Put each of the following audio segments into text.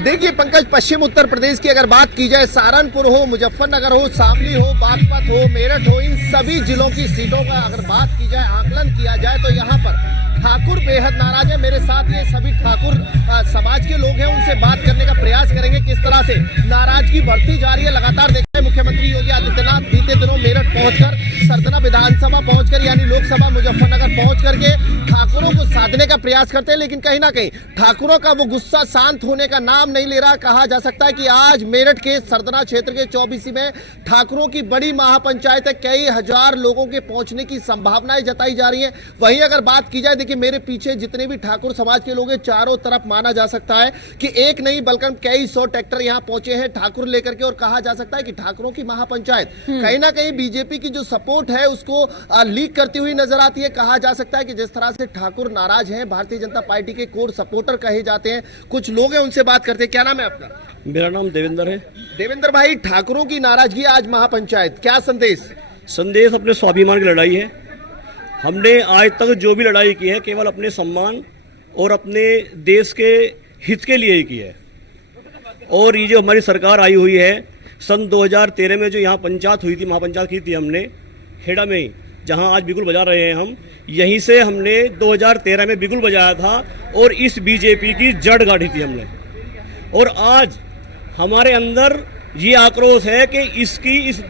देखिए पंकज, पश्चिम उत्तर प्रदेश की अगर बात की जाए, सहारनपुर हो, मुजफ्फरनगर हो, शामली हो, बागपत हो, मेरठ हो, इन सभी जिलों की सीटों का अगर बात की जाए, आकलन किया जाए, तो यहाँ पर ठाकुर बेहद नाराज है। मेरे साथ ये सभी ठाकुर समाज के लोग हैं, उनसे बात करने का प्रयास करेंगे। किस तरह से नाराजगी बढ़ती जा रही है, लगातार देख रहे हैं मुख्यमंत्री योगी आदित्यनाथ बीते दिनों मेरठ पहुंचकर, सरदना विधानसभा पहुंचकर, यानी लोकसभा मुजफ्फरनगर पहुंच करके ठाकुरों को साधने का प्रयास करते हैं, लेकिन कहीं ना कहीं ठाकुरों का वो गुस्सा शांत होने का नाम नहीं ले रहा। कहा जा सकता है कि आज मेरठ के सरदना क्षेत्र के 24 में ठाकुरों की बड़ी महापंचायत है, कई हजार लोगों के पहुंचने की संभावनाएं जताई जा रही है। वहीं अगर बात की जाए, देखिए मेरे पीछे जितने भी ठाकुर समाज के लोग हैं, चारों तरफ माना जा सकता है कि एक नहीं बल्कि कई सौ ट्रैक्टर यहां पहुंचे हैं ठाकुर लेकर के, और कहा जा सकता है कि ठाकुरों की महापंचायत कहीं ना कहीं बीजेपी की जो सपोर्ट है उसको लीक करती हुई नजर आती है। कहा जा सकता है कि जिस तरह से ठाकुर नाराज हैं, भारतीय जनता पार्टी के कोर सपोर्टर कहे जाते हैं, कुछ लोग हैं, उनसे बात करते हैं। क्या नाम है आपका? मेरा नाम देवेंद्र है। देवेंद्र भाई, ठाकुरों की नाराजगी आज महापंचायत, क्या संदेश अपने स्वाभिमान की लड़ाई है। हमने आज तक जो भी लड़ाई की है केवल अपने सम्मान और अपने देश के हित के लिए ही की है। और ये जो हमारी सरकार आई हुई है, सन 2013 में जो यहाँ पंचायत हुई थी, महापंचायत की थी हमने खेड़ा में ही, जहाँ आज बिगुल बजा रहे हैं हम, यहीं से हमने 2013 में बिगुल बजाया था और इस बीजेपी की जड़ गाड़ी थी हमने। और आज हमारे अंदर ये आक्रोश है कि इसकी इस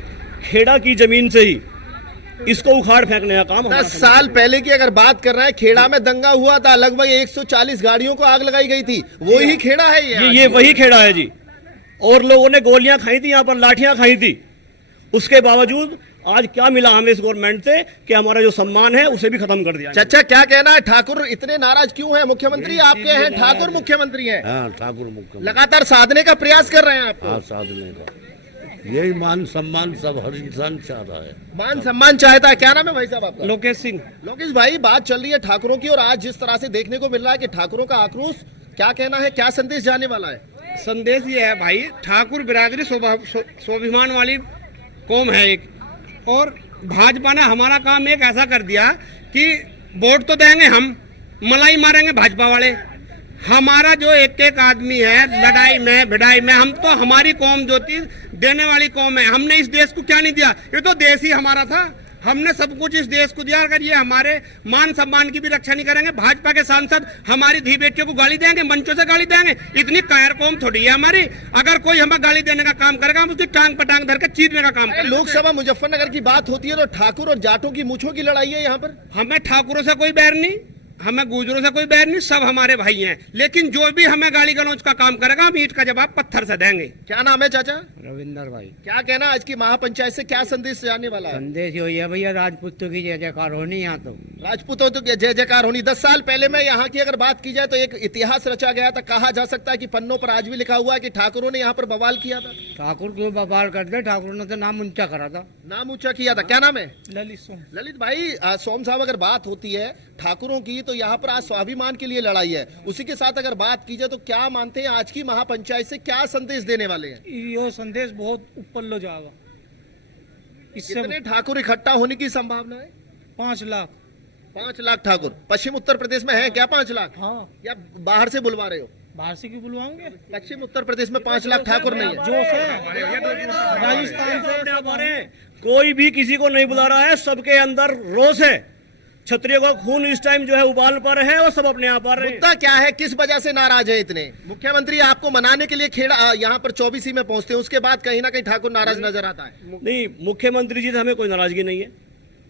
खेड़ा की जमीन से ही इसको उखाड़ फेंकने का काम। 10 साल पहले की अगर बात कर रहे हैं, खेड़ा में दंगा हुआ था, लगभग 140 गाड़ियों को आग लगाई गई थी, वो ही खेड़ा है ये वही खेड़ा है जी। और लोगों ने गोलियां खाई थी, यहाँ पर लाठियां खाई थी। उसके बावजूद आज क्या मिला हमें इस गवर्नमेंट से कि हमारा जो सम्मान है उसे भी खत्म कर दिया। चाचा क्या कहना है, ठाकुर इतने नाराज क्यों हैं? मुख्यमंत्री आपके हैं, ठाकुर मुख्यमंत्री हैं। हाँ, ठाकुर मुख्यमंत्री लगातार साधने का प्रयास कर रहे हैं आप। हाँ, साधने का यही मान सम्मान सब हर इंसान चाह रहा है। मान सम्मान चाहता है। क्या नाम है भाई साहब आपका? लोकेश सिंह। लोकेश भाई, बात चल रही है ठाकुरों की, और आज जिस तरह से देखने को मिल रहा है कि ठाकुरों का आक्रोश, क्या कहना है, क्या संदेश जाने वाला है? संदेश ये है भाई, ठाकुर बिरादरी स्वाभिमान वाली कौम है एक, और भाजपा ने हमारा काम एक ऐसा कर दिया कि वोट तो देंगे हम, मलाई मारेंगे भाजपा वाले। हमारा जो एक एक आदमी है लड़ाई में भिड़ाई में, हम तो हमारी कौम जो थी देने वाली कौम है। हमने इस देश को क्या नहीं दिया, ये तो देश ही हमारा था, हमने सब कुछ इस देश को दिया। अगर ये हमारे मान सम्मान की भी रक्षा नहीं करेंगे, भाजपा के सांसद हमारी धी बेटियों को गाली देंगे, मंचों से गाली देंगे, इतनी कायर कौम थोड़ी है हमारी। अगर कोई हमें गाली देने का काम करेगा, हम उसकी टांग पटांग धर के चीरने का काम करेंगे। लोकसभा मुजफ्फरनगर की बात होती है तो ठाकुर और जाटों की मूंछों की लड़ाई है यहाँ पर। हमें ठाकुरों से कोई बैर नहीं, हमें गुजरों से कोई बैर नहीं, सब हमारे भाई हैं। लेकिन जो भी हमें गाली गलौज का काम करेगा, हम ईंट का जवाब पत्थर से देंगे। क्या नाम है चाचा? रविंदर भाई। क्या कहना, आज की महापंचायत से क्या संदेश जाने वाला है? संदेश यही है भैया, राजपूतों की जय जयकार होनी यहाँ तो। राजपूतों तो जय जयकार होनी। 10 साल पहले में यहाँ की अगर बात की जाए तो एक इतिहास रचा गया था। कहा जा सकता है कि पन्नों पर आज भी लिखा हुआ है कि ठाकुरों ने यहाँ पर बवाल किया था। ठाकुर क्यों बवाल कर दे, ठाकुर ने तो नाम ऊंचा करा था। नाम ऊंचा किया था। क्या नाम है? ललित सोम। ललित भाई, सोम साहब, अगर बात होती है ठाकुरों की तो यहाँ पर आज स्वाभिमान के लिए लड़ाई है। उसी के साथ अगर बात की जाए तो क्या मानते हैं, आज की महापंचायत से क्या संदेश देने वाले हैं? ये संदेश बहुत ऊपर लो जाएगा। इससे कितने ठाकुर इकट्ठा होने की संभावना है? 5 लाख। 5 लाख ठाकुर पश्चिम उत्तर प्रदेश में है क्या? 5 लाख? हाँ, या बाहर से बुलवा रहे हो? बाहर से क्यों बुलवाएंगे? पश्चिम उत्तर प्रदेश में 5 लाख ठाकुर नहीं है। जो से राजस्थान से कोई भी किसी को नहीं बुला रहा है, सबके अंदर रोष है। क्षत्रियों का खून इस टाइम जो है उबाल पर है और सब अपने आप आ रहे हैं। मुद्दा क्या है, किस वजह से नाराज है इतने? मुख्यमंत्री आपको मनाने के लिए खेड़ा यहाँ पर 24 में पहुंचते हैं, उसके बाद कहीं ना कहीं ठाकुर नाराज नजर आता है। नहीं, मुख्यमंत्री जी से हमें कोई नाराजगी नहीं है।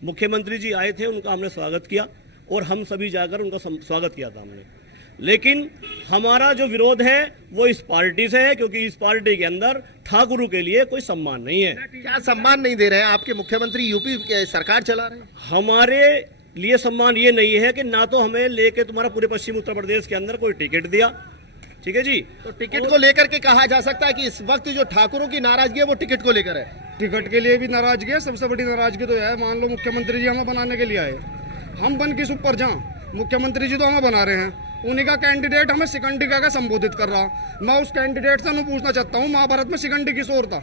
मुख्यमंत्री जी आए थे, उनका हमने स्वागत किया और हम सभी जाकर उनका स्वागत किया था हमने। लेकिन हमारा जो विरोध है वो इस पार्टी से है, क्योंकि इस पार्टी के अंदर ठाकुरों के लिए कोई सम्मान नहीं है। क्या सम्मान नहीं दे रहे हैं? आपके मुख्यमंत्री यूपी सरकार चला रहे हैं। हमारे लिए सम्मान ये नहीं है कि ना तो हमें लेके तुम्हारा पूरे पश्चिम उत्तर प्रदेश के अंदर कोई टिकट दिया, ठीक है जी। तो टिकट को लेकर के कहा जा सकता है कि इस वक्त जो ठाकुरों की नाराजगी है वो टिकट को लेकर है। टिकट के लिए भी नाराजगी है। सबसे बड़ी नाराजगी तो है, मान लो मुख्यमंत्री जी हमें बनाने के लिए आए, हम बन किस ऊपर जाएं? मुख्यमंत्री जी तो हमें बना रहे हैं, उन्हीं का कैंडिडेट हमें शिखंडी का संबोधित कर रहा। मैं उस कैंडिडेट से मैं पूछना चाहता हूँ, महाभारत में शिखंडी किस ओर था?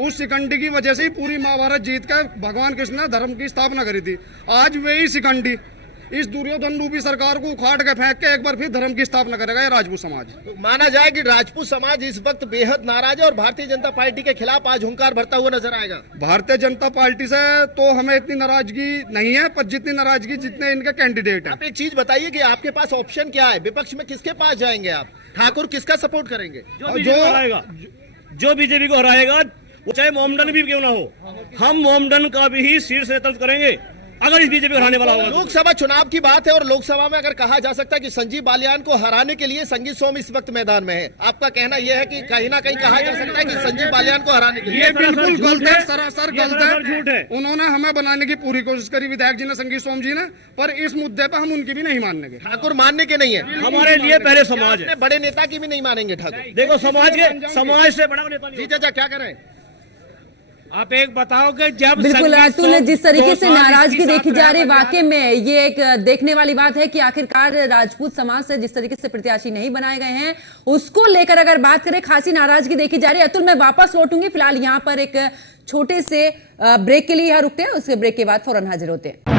उस शिखंडी की वजह से ही पूरी महाभारत जीत कर भगवान कृष्ण ने धर्म की स्थापना करी थी। आज वही शिखंडी इस दुर्योधन रूपी सरकार को उखाड़ के फेंक के एक बार फिर धर्म की स्थापना करेगा ये राजपूत समाज। तो माना जाए कि राजपूत समाज इस वक्त बेहद नाराज है और भारतीय जनता पार्टी के खिलाफ आज हुंकार भरता हुआ नजर आएगा। भारतीय जनता पार्टी से तो हमें इतनी नाराजगी नहीं है, पर जितनी नाराजगी जितने इनके कैंडिडेट हैं। आप एक चीज बताइए कि आपके पास ऑप्शन क्या है, विपक्ष में किसके पास जाएंगे आप, ठाकुर किसका सपोर्ट करेंगे? जो बीजेपी को हराएगा वो चाहे मोमडन भी क्यों ना हो, हम मोमडन का भी ही शीर्ष नेतृत्व करेंगे अगर इस बीजेपी को हराने वाला होगा। लोकसभा चुनाव की बात है और लोकसभा में अगर कहा जा सकता है कि संजीव बालियान को हराने के लिए संगीत सोम इस वक्त मैदान में है, आपका कहना यह है कि कहीं ना कहीं कहा जा सकता है कि संजीव बालियान को हराने के लिए? ये बिल्कुल गलत है, सरासर गलत है। उन्होंने हमें बनाने की पूरी कोशिश करी, विधायक जी ने, संगीत सोम जी ने, पर इस मुद्दे पर हम उनकी भी नहीं मानने के। ठाकुर मानने के नहीं है, हमारे लिए पहले समाज है, बड़े नेता की भी नहीं मानेंगे ठाकुर। देखो समाज से बड़ा नेता जी चाचा क्या करें? आप एक बताओ कि जब बिल्कुल अतुल, जिस तरीके से नाराजगी देखी जा रही, वाकई में ये एक देखने वाली बात है कि आखिरकार राजपूत समाज से जिस तरीके से प्रत्याशी नहीं बनाए गए हैं उसको लेकर अगर बात करें, खासी नाराजगी देखी जा रही है। अतुल, मैं वापस लौटूंगी, फिलहाल यहाँ पर एक छोटे से ब्रेक के लिए यहाँ रुकते हैं, उसके ब्रेक के बाद फौरन हाजिर होते हैं।